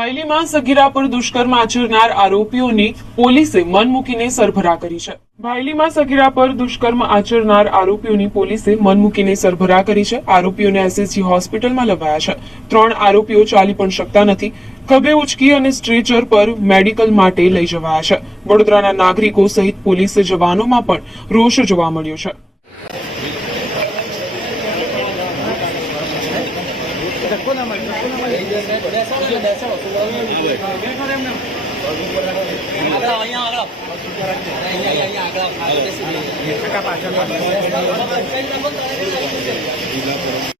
ભાયલીમાં સગીરા પર દુષ્કર્મ આચરનાર આરોપીઓની પોલીસે મન મૂકીને સરભરા કરી છે. ભાયલીમાં સગીરા પર દુષ્કર્મ આચરનાર આરોપીઓની પોલીસે મન મૂકીને સરભરા કરી છે. આરોપીઓને એસએસજી હોસ્પિટલમાં લવાયા છે. ત્રણ આરોપીઓ ચાલી પણ શકતા નથી. ખભે ઉચકી અને સ્ટ્રેચર પર મેડિકલ માટે લઈ જવાયા છે. વડોદરાના નાગરિકો સહિત પોલીસ જવાનોમાં પણ રોષ જોવા મળ્યો છે. આગળ આવો, અહીંયા આગળ આવો. અહીંયા, અહીંયા, અહીંયા આગળ આવો. આગળ બેસી જઈએ.